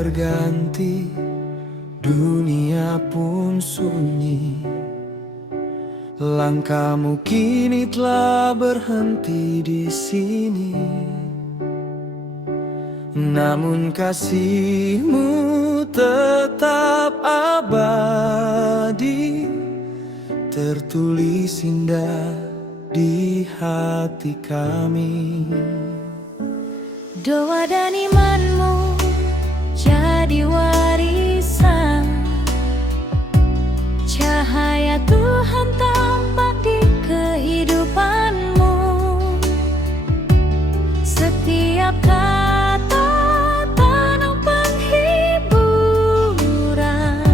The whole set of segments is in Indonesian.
berganti, dunia pun sunyi. Langkahmu kini telah berhenti di sini, namun kasihmu tetap abadi, tertulis indah di hati kami. Doa dan imanmu jadi warisan, cahaya Tuhan tampak di kehidupanmu. Setiap kata tanam penghiburan,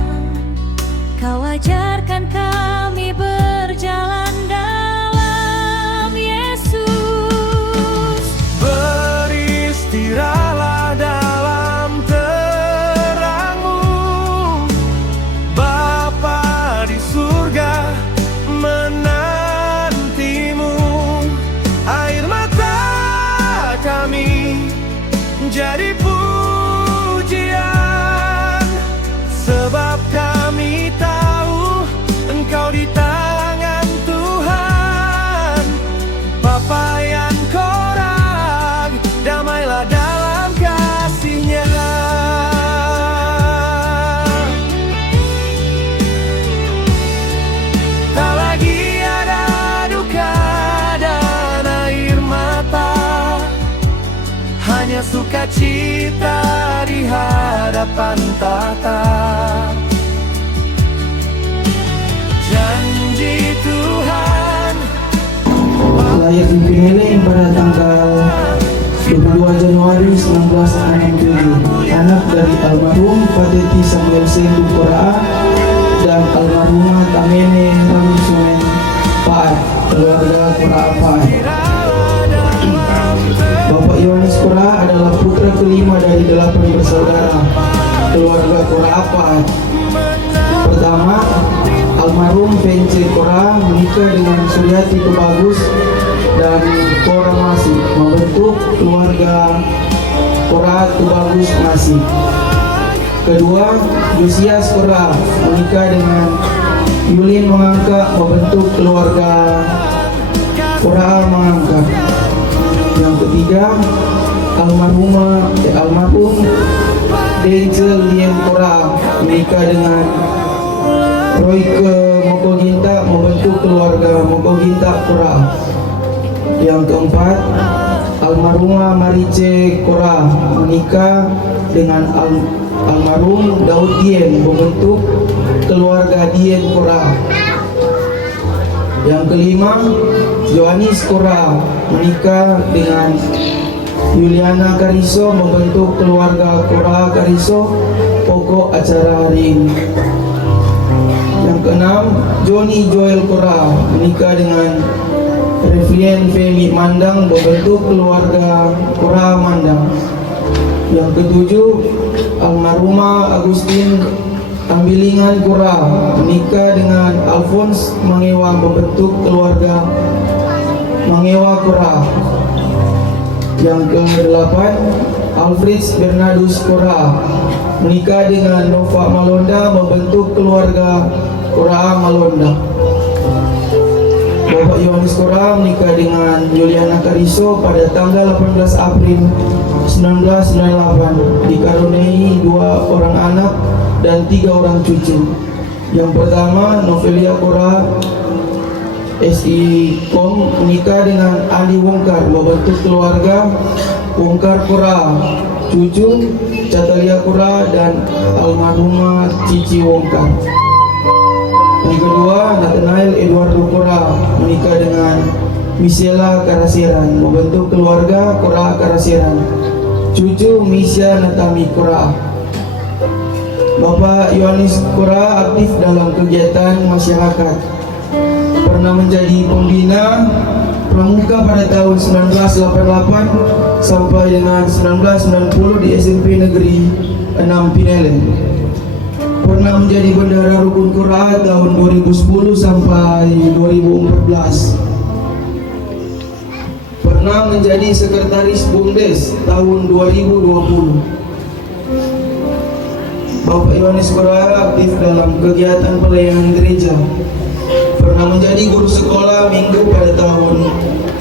kau ajarkan kami berjalan dalam Yesus. Beristirahatlah dalam terang-Mu, Bapa di surga menantimu. Air mata kami jadi pujian, sebab kami tahu Engkau di tangan Tuhan. Papaian korak, damailah dalam kasih-Nya. Tak lagi ada duka dan air mata, hanya sukacita di hadapan tahta. Janji Tuhan lahir di Pineleng pada tanggal 22 Januari 1967, anak dari almarhum Pateti Samuel Sendu Koraa dan almarhumah Tamene Ramsumen Paat, keluarga Koraa Paat. Bapak Yohanes Koraa adalah putra kelima dari 8 bersaudara keluarga Koraa Paat. Pertama, almarhum Vence Koraa menikah dengan Suryati Tubagus dan Koraa Masih, membentuk keluarga Koraa Tubagus Masih. Kedua, Josias Koraa menikah dengan Yulin Mangangka, membentuk keluarga Koraa Mangangka. Yang ketiga, almarhum Denzel Lien Koraa menikah dengan Royke Mokoginta, membentuk keluarga Mokoginta Koraa. Yang keempat, almarhumah Marice Koraa menikah dengan almarhum Daud Dien, membentuk keluarga Dien Koraa. Yang kelima, Yohanis Koraa menikah dengan Yuliana Kariso, membentuk keluarga Koraa Kariso. Pokok acara hari ini. Yang keenam, Johnny Joel Koraa menikah dengan Reflien Femi Mandang, membentuk keluarga Koraa Mandang. Yang ketujuh, almarhumah Agustin Ambilingan Koraa menikah dengan Alphonse Mangewa, membentuk keluarga Mangewa Koraa. Yang ke-8, Alfreds Bernardus Koraa menikah dengan Nova Malonda, membentuk keluarga Koraa Malonda. Bapak Yohanes Koraa menikah dengan Juliana Kariso pada tanggal 18 April 1998, dikaruniai 2 orang anak dan 3 orang cucu. Yang pertama, Novelia Koraa SI Kom menikah dengan Andi Wongkar, membentuk keluarga Wongkar Koraa. Cucu Catalia Koraa dan almarhumah Cici Wongkar. Yang kedua, Nathanael Eduardo Koraa menikah dengan Misela Karasiran, membentuk keluarga Koraa Karasiran. Cucu Misya Natami Koraa. Bapak Yohanes Koraa aktif dalam kegiatan masyarakat. Pernah menjadi pembina pramuka pada tahun 1988 sampai dengan 1990 di SMP Negeri 6 Pineleng. Pernah menjadi bendahara Rukun Koraa tahun 2010 sampai 2014. Pernah menjadi sekretaris BUMDes tahun 2020. Bapak Yohanes Kura aktif dalam kegiatan pelayanan gereja. Pernah menjadi guru sekolah minggu pada tahun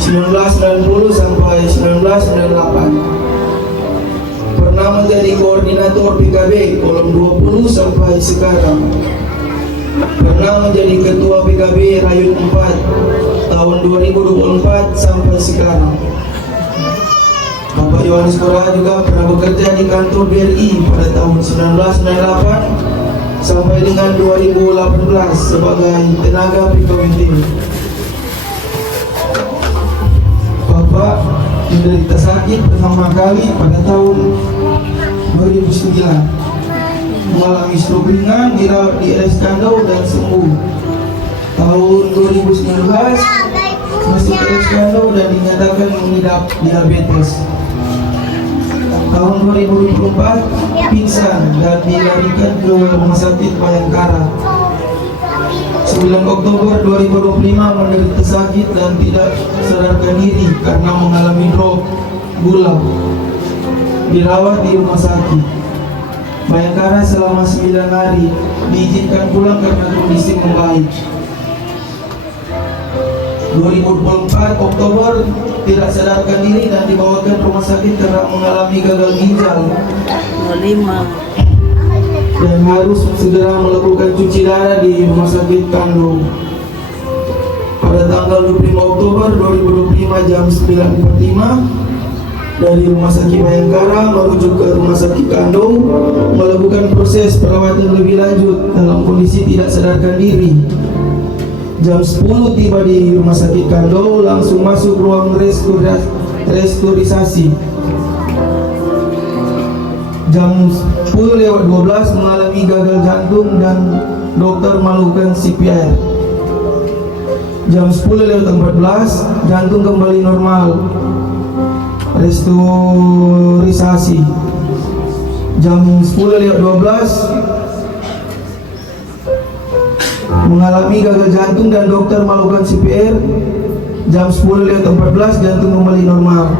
1990 sampai 1998. Pernah menjadi koordinator PKB kolom 20 sampai sekarang. Pernah menjadi ketua PKB Rayun 4 tahun 2024 sampai sekarang. Bapak Yohanes Kura juga pernah bekerja di kantor BRI pada tahun 1998 sampai dengan 2018 sebagai tenaga PKWT. Bapak menderita sakit pertama kali pada tahun 2009. Mengalami stroke ringan, dirawat di RS Kandau dan sembuh. Tahun 2019 masuk RS Kandau dan dinyatakan mengidap diabetes. Tahun 2024 pingsan dan dilarikan ke Rumah Sakit Bayangkara. 9 Oktober 2025 menderita sakit dan tidak sadarkan diri karena mengalami drop gula. Dirawat di rumah sakit Bayangkara selama 9 hari, diizinkan pulang karena kondisi membaik. 2024 Oktober tidak sadarkan diri dan dibawa ke rumah sakit karena mengalami gagal ginjal 5 dan harus segera melakukan cuci darah di Rumah Sakit Kandung. Pada tanggal 25 Oktober 2025 jam 9.45 dari Rumah Sakit Bayangkara merujuk ke Rumah Sakit Kandung melakukan proses perawatan lebih lanjut dalam kondisi tidak sadarkan diri. Jam 10 tiba di Rumah Sakit Kandung, langsung masuk ruang restorisasi. Jam 10:12 mengalami gagal jantung dan dokter melakukan CPR. Jam 10:14 jantung kembali normal, restorisasi. Jam 10:12 mengalami gagal jantung dan dokter melakukan CPR. Jam 10:14 jantung kembali normal.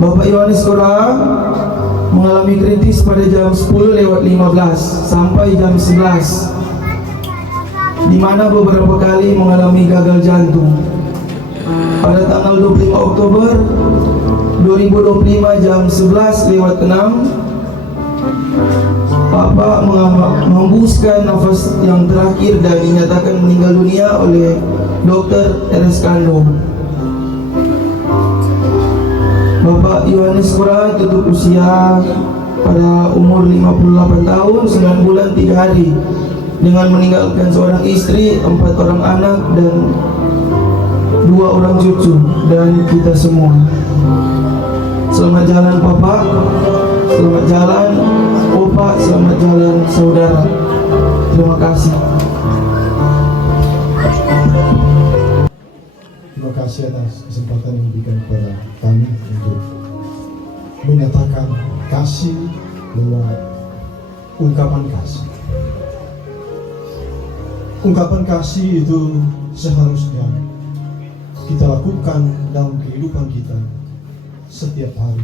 Bapak Yohanes Kura mengalami kritis pada jam 10:15 sampai jam 11, di mana beberapa kali mengalami gagal jantung. Pada tanggal 25 Oktober 2025 jam 11:06 Bapak menghembuskan nafas yang terakhir dan dinyatakan meninggal dunia oleh dokter RS Kandung. Bapak Yohanes Kura tutup usia pada umur 58 tahun 9 bulan 3 hari dengan meninggalkan seorang istri, 4 orang anak dan 2 orang cucu dan kita semua. Selamat jalan Bapak, selamat jalan Opa, selamat jalan saudara. Terima kasih. Terima kasih atas kesempatan yang diberikan kepada kami untuk menyatakan kasih lewat ungkapan kasih. Ungkapan kasih itu seharusnya kita lakukan dalam kehidupan kita setiap hari,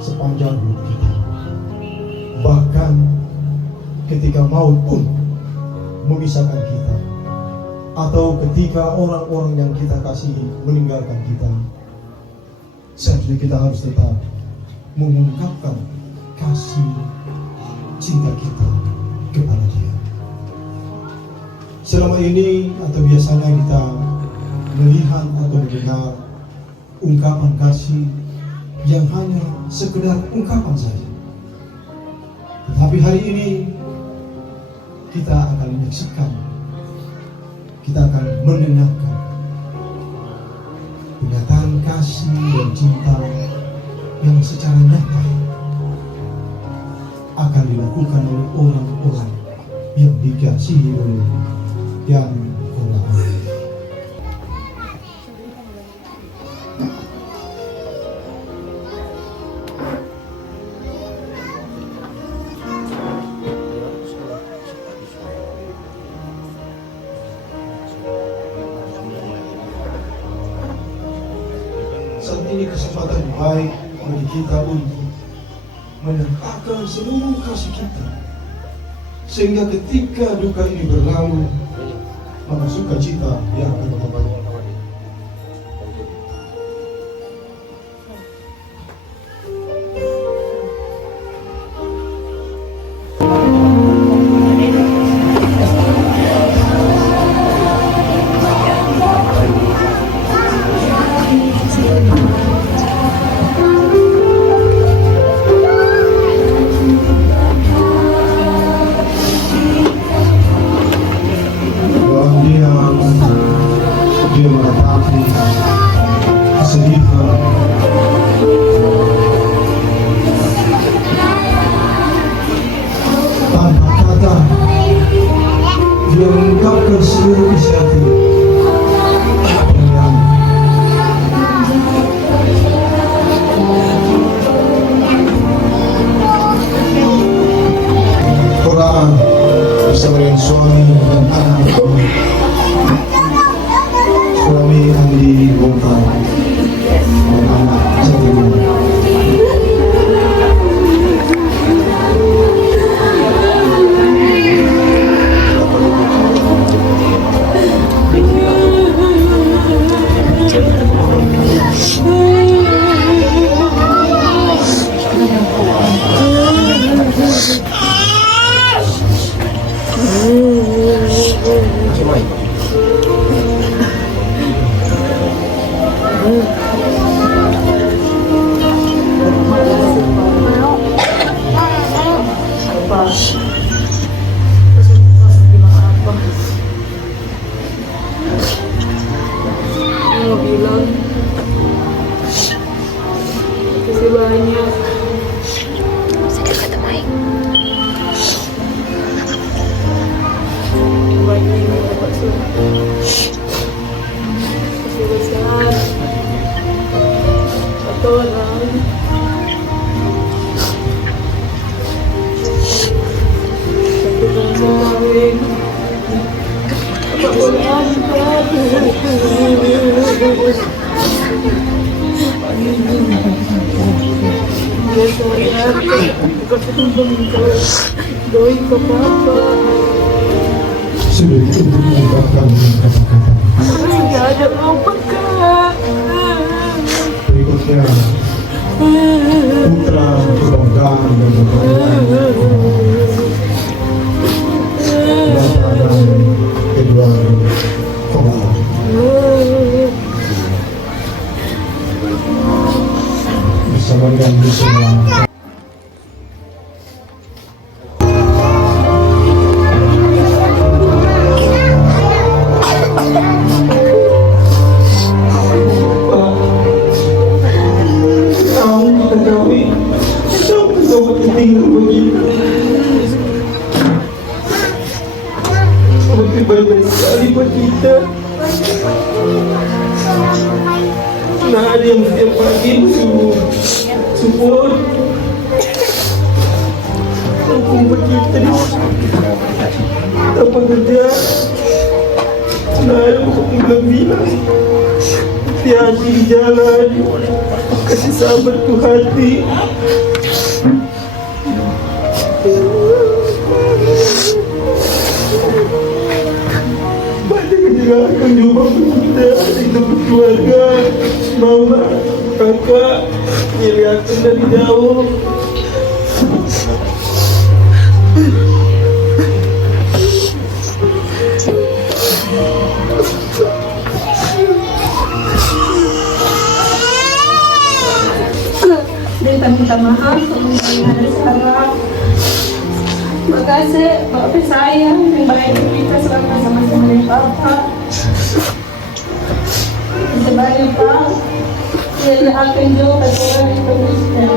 sepanjang hidup kita. Bahkan ketika maut pun memisahkan kita, atau ketika orang-orang yang kita kasihi meninggalkan kita, seharusnya kita harus tetap mengungkapkan kasih cinta kita kepada Dia. Selama ini atau biasanya kita melihat atau mendengar ungkapan kasih yang hanya sekedar ungkapan saja. Tetapi hari ini kita akan menyaksikan, kita akan mendengarkan pernyataan kasih dan cinta yang secara nyata akan dilakukan oleh orang-orang yang dikasihi oleh Yang Allah. Saat ini kesempatan baik bagi kita untuk menyertakan seluruh kasih kita, sehingga ketika duka ini berlalu, maka sukacita yang akan kembali. Dia menghadapi kesedihan, tanpa kata dia mengungkapkan seluruh isi hati. Quran bersama dengan suami dan anak. Suami Andi Wongkar dan anak Cendina. Bilang kasih banyak. Banyak yang dapat surat. Kasih besar. Satu orang. Satu bangsa kawin. Apa boleh angkat? Ya saya bukan tumbang kau doi ke papa. Sudah itu mengucapkan kata-kata. Tidak ada apa kak. Berikutnya putra kebanggaan dan kebanggaan dan keadaan kedua pembalap. Bersama dengan semua. Baik-baik sekali buat kita. Nah, ada yang setiap pagi support buat kita ni tanpa kerja. Nah, ada yang bilang hati-hati di jalan, kasih sabar tu hati. Akan jumpa kita, kita berkeluarga, mama, kakak, dilihatkan dari jauh. Kita minta maaf kalau ada salah. Terima kasih Bapak sayang yang baik kita selama sama-sama dengan Bapak. Sebagai Pak, dia akan juga orang yang bermiskin.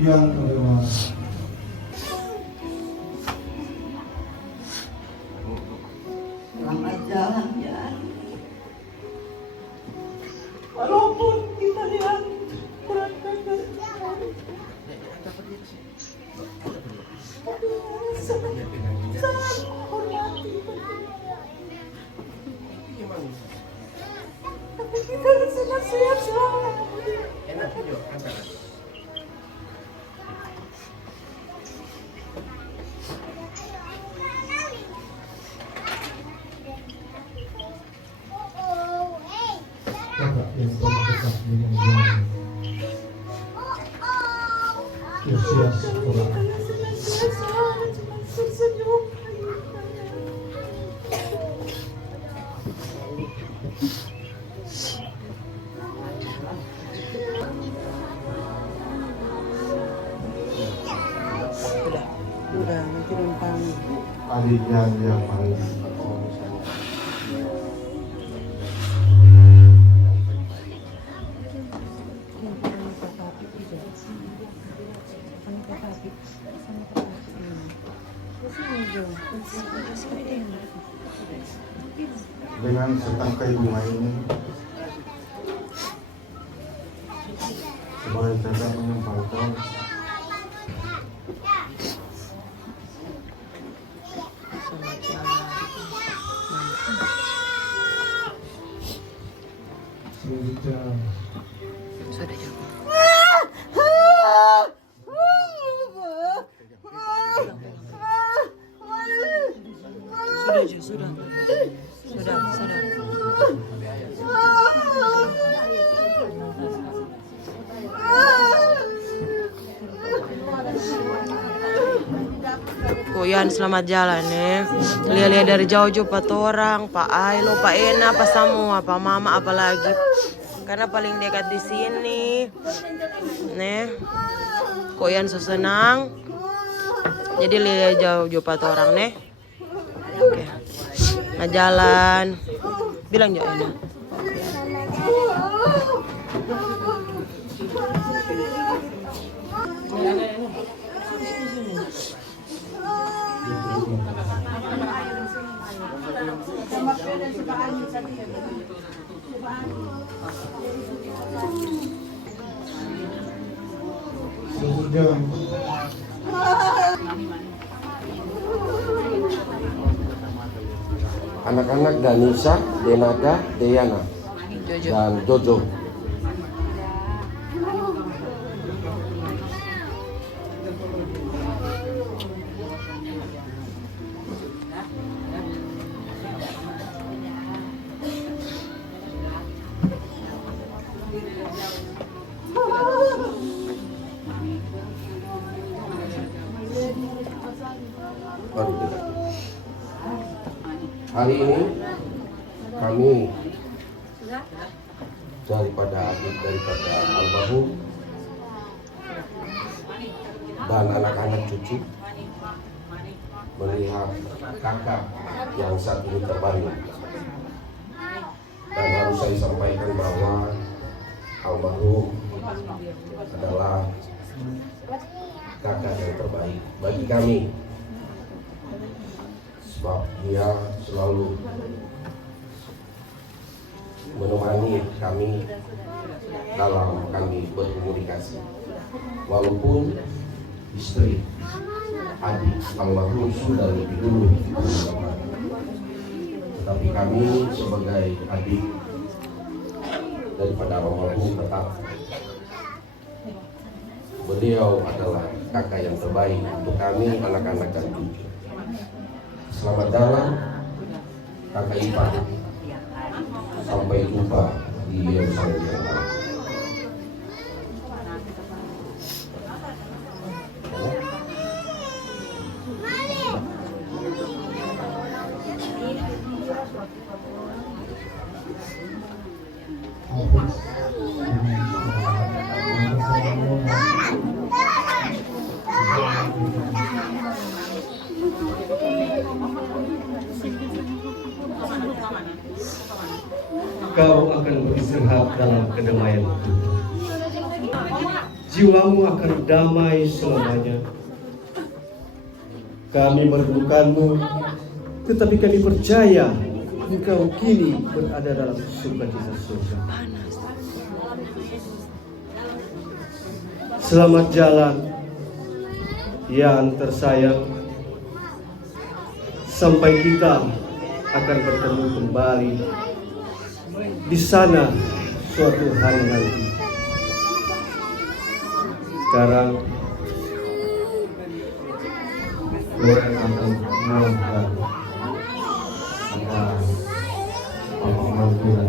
yang adalah selamat jalan ya. Walaupun kita lihat kurang gagal, sangat menghormati. Tapi kita sangat siap selamat. kakak yang telah dekat dengan yang Yosias orang. Udah, nanti numpang. Adiknya yang paling dengan setangkai bunga ini sebagai tanda menyampaikan selanjutnya Kuyan selamat jalan ya. Lihat-lihat dari jauh-jauh Pak Torang, Pak Ailo, Pak Ena, apa semua, Pak Mama apalagi. Karena paling dekat di sini. Nih. Kuyan so senang. Jadi lihat jauh-jauh Pak Torang nih. Oke. Nah jalan. Bilang Jo Ena. selanjutnya anak-anak Danisa, Denada, Deyana, dan Jojo. Hari ini kami daripada almarhum dan anak-anak cucu melihat kakak yang saat ini terbaring, dan harus saya sampaikan bahwa almarhum adalah kakak yang terbaik bagi kami, sebab dia selalu menemani kami dalam kami berkomunikasi. Walaupun istri, adik almarhum sudah lebih dulu bersama, tetapi kami sebagai adik daripada almarhum tetap beliau adalah kakak yang terbaik untuk kami, anak-anak dan cucu. Selamat jalan kakak ipar, sampai jumpa di Yerusalem yang baru. Kau akan beristirahat dalam kedamaian itu. jiwamu akan damai selamanya. Kami merindukanmu, tetapi kami percaya engkau kini berada dalam sukacita surga. Selamat jalan, yang tersayang, sampai kita akan bertemu kembali di sana suatu hari nanti. Sekarang Orang akan mengangkat akan pengambilan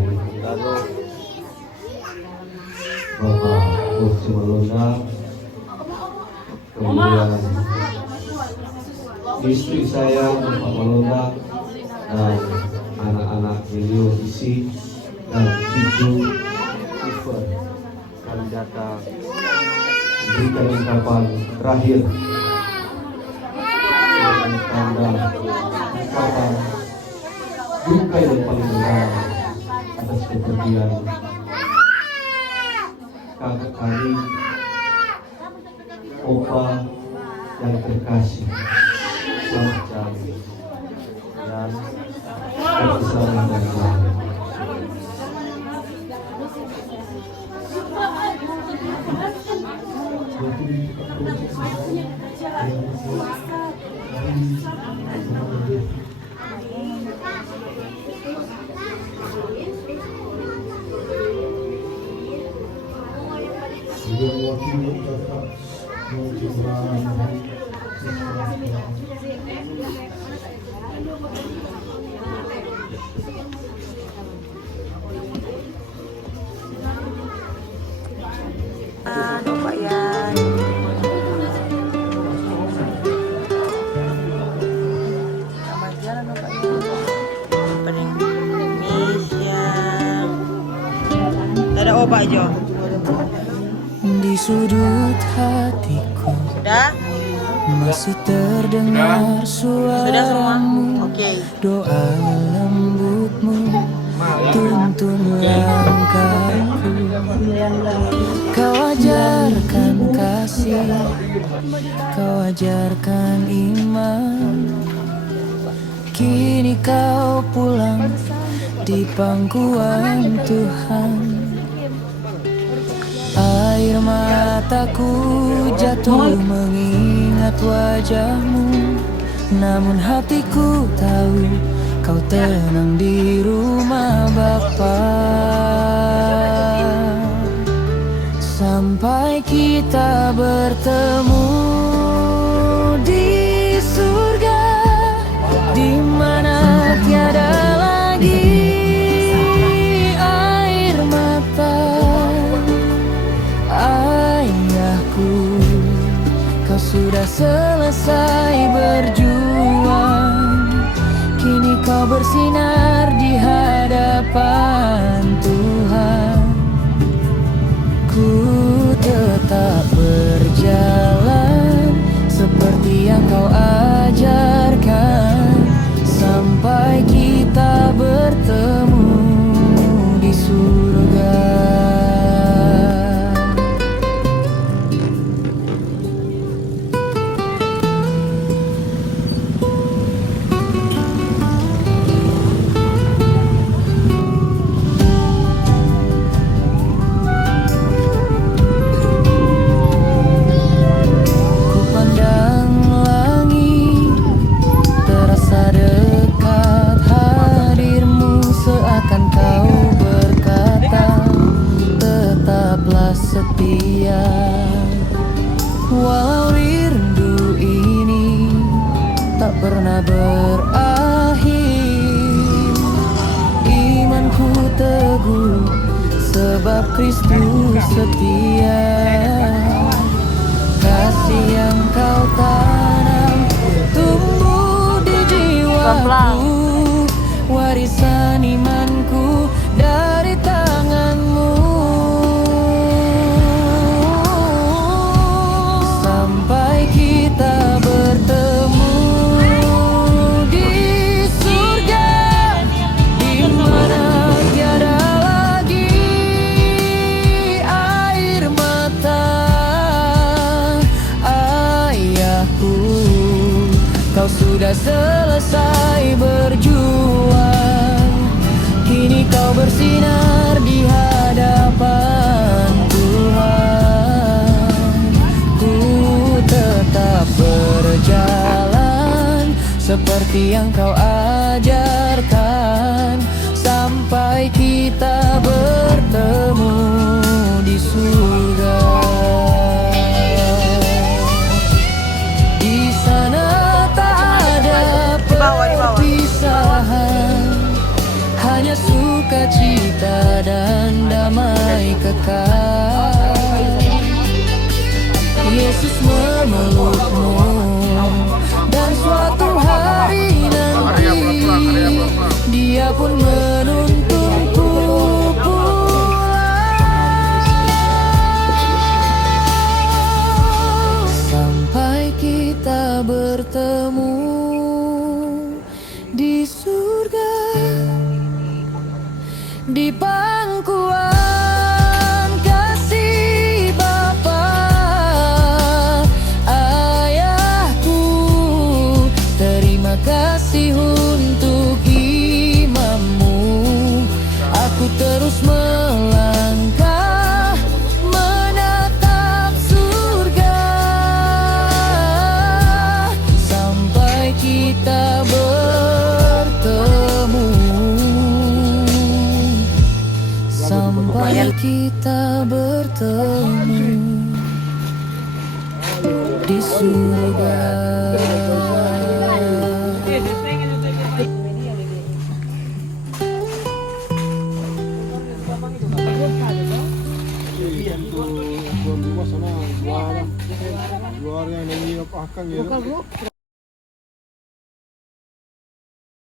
Bapak Kursi Malunda, kemudian istri saya Bapak Malunda, dan anak-anak beliau isi dan cucu Iver kami datang memberikan ungkapan terakhir tanda ungkapan duka yang paling mendalam atas kepergian kakak kami, opa yang terkasih. Selamat jalan dan keselamatan dan selamat. Bapak Yan. Selamat jalan Bapak Yan. Indonesia. Ada opa Jo. Di sudut hatiku Sudah? masih terdengar Sudah semua? suaramu. Oke. Doa lembutmu tuntun langkahku. Kau ajarkan kasih, kau ajarkan iman. Kini kau pulang di pangkuan Tuhan. Air mataku jatuh mengingat wajahmu, namun hatiku tahu kau tenang di rumah Bapa. Sampai kita bertemu di surga, di mana tiada lagi air mata. Ayahku, kau sudah selesai berjuang. Kini kau bersinar di hadapan Tuhan. Ku tetap berjalan seperti yang kau ajarkan, sampai kita bertemu di surga. Setia, walau rindu ini tak pernah berakhir. Imanku teguh sebab Kristus setia. Kasih yang kau tanam tumbuh di jiwaku, warisan imanku dari tanganmu. Kita bertemu di surga, di mana tiada lagi air mata. sudah selesai berjuang, kini kau bersinar di hadapan Tuhan. Ku tetap berjalan seperti yang kau ajarkan, sampai kita bertemu di surga. Di sana tak ada perpisahan, hanya sukacita dan damai kekal. Yesus memelukmu, dan suatu hari nanti Dia pun menuntunku pulang, sampai kita bertemu di surga, di pangkuan kasih Bapa. Ayahku, terima kasih untuk imammu. Aku terus melangkah menatap surga, sampai kita bertemu, sampai kita bertemu di surga. Juara yang nangis apa akan ya?